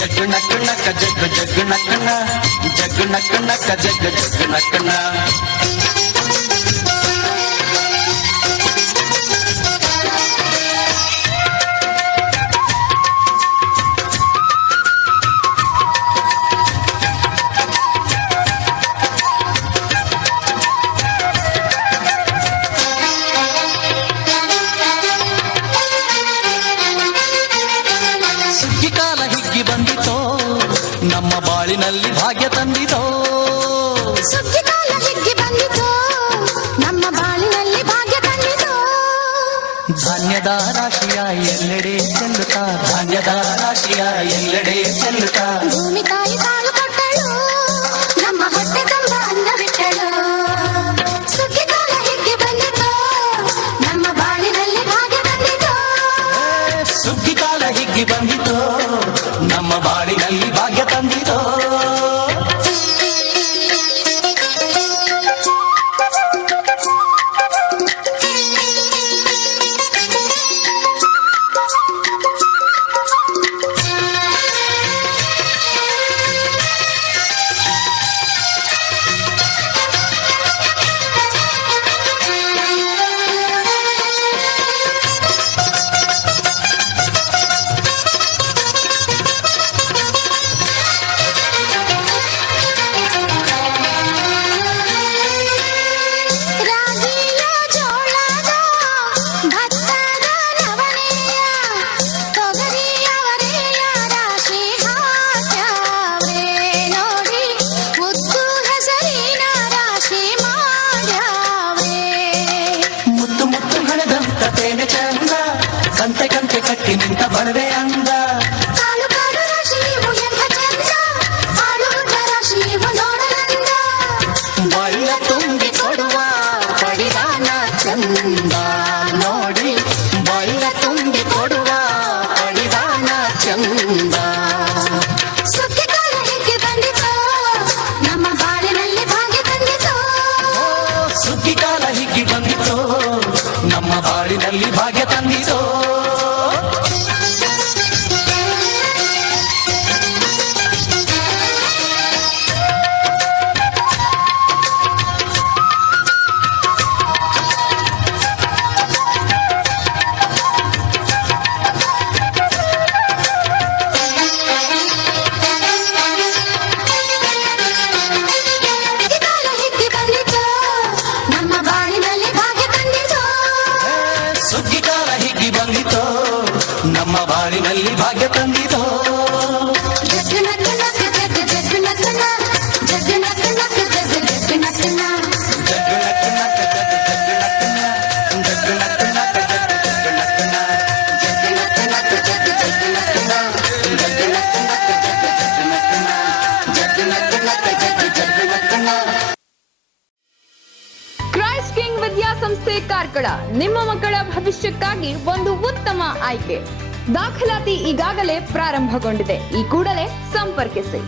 ಜಗ್ ನಕ್ ನಕ ಜಗ್ ಜಗ್ ನಕನ ಜಗ್ ನಕ್ ನಕ ಜಗ್ ಜಗ್ ನಕನ ನಮ್ಮ ಬಾಳಿನಲ್ಲಿ ಭಾಗ್ಯ ತಂದಿತೋ ಸುಗ್ಗಿ ಕಾಲ ಹಿಗ್ಗಿ ಬಂದಿತೋ ನಮ್ಮ ಬಾಳಿನಲ್ಲಿ ಭಾಗ್ಯ ತಂದಿತೋ ಧಾನ್ಯದ ರಾಶಿಯ ಎಲ್ಲೆಡೆ ಚೆಲ್ಲುತ್ತಾ ಧಾನ್ಯದ ರಾಶಿಯ ಎಲ್ಲೆಡೆ ಚೆಲ್ಲುತ್ತಾ ಭೂಮಿ ತಾಯಿ ಕಾಳು ಕೊಟ್ಟಳು ನಮ್ಮ ಹೊಟ್ಟೆ ತುಂಬ ಅನ್ನ ಬಿಟ್ಟಳು ಸುಗ್ಗಿ ಕಾಲ ಹಿಗ್ಗಿ ಬಂದಿತೋ ನಮ್ಮ ಬಾಳಿನಲ್ಲಿ ಭಾಗ್ಯ ತಂದಿತೋ ಸುಗ್ಗಿ ಕಾಲ ಹಿಗ್ಗಿ ಬಂದಿತೋ ನಮ್ಮ ಬಾಳಿನಲ್ಲಿ ಭಾಗ್ಯ ತಂದಿತೋ ಕಂತೆ ಕಂತೆ ಕಟ್ಟಿ ನಿಂತ ಬಡವೆ ಅಂದ ಕಾಳು ಕಾಡು ರಾಶಿ ನೀವು ಎಂಥ ಚಂದ ಆಳುವುದ ರಾಶಿ ನೀವು ನೋಡಲಂದ ಬಳ್ಳ ತುಂಬಿ ಕೊಡುವ ಪಡಿದಾನ ಚಂದ ನೋಡಿ ಬಳ್ಳ ತುಂಬಿ ಕೊಡುವ ಪಡಿದಾನ ಚಂದ ಸುಗ್ಗಿ ಕಾಲ ಹಿಗ್ಗಿ ಬಂದಿತೋ ನಮ್ಮ ಬಾಳಿನಲ್ಲಿ ಭಾಗ್ಯ ತಂದಿತೋ ಸುಗ್ಗಿ ಕಾಲ ಹಿಗ್ಗಿ ಬಂದಿತೋ ನಮ್ಮ ಬಾಳಿನಲ್ಲಿ ಭಾಗ್ಯ ತಂದಿತೋ ಸುಗ್ಗಿ ಕಾಲ ಹಿಗ್ಗಿ ಬಂದಿತೋ ನಮ್ಮ ಬಾಳಿನಲ್ಲಿ ಭಾಗ್ಯ ತಂದಿತೋ ಜಗ್ ನಕ್ ನಕ್ ಜಗ್ ಜಗ್ ನಕನ ಜಗ್ ನಕ್ ನಕ್ ಜಗ್ ಜಗ್ ನಕನ ಜಗ್ ನಕ್ ನಕ್ ಜಗ್ ಜಗ್ ನಕನ ಜಗ್ ನಕ್ ನಕ್ ಜಗ್ ಜಗ್ ನಕನ ಜಗ್ ನಕ್ ನಕ್ ಜಗ್ ಜಗ್ ನಕನ ಜಗ್ ನಕ್ ನಕ್ ಜಗ್ ನಕ್ ನಕ್ ಜಗ್ ಜಗ್ ನಕನ ಕ್ರೈಸ್ಟ್ ಕಿಂಗ್ ವಿದ್ಯಾಸಂಸ್ಥೆ ಕಾರ್ಕಳ ನಿಮ್ಮ ಮಕ್ಕಳ ಭವಿಷ್ಯಕ್ಕಾಗಿ ಒಂದು ಉತ್ತಮ ಆಯ್ಕೆ. ದಾಖಲಾತಿ ಈಗಾಗಲೇ ಪ್ರಾರಂಭಗೊಂಡಿದೆ. ಈ ಕೂಡಲೇ ಸಂಪರ್ಕಿಸಿ.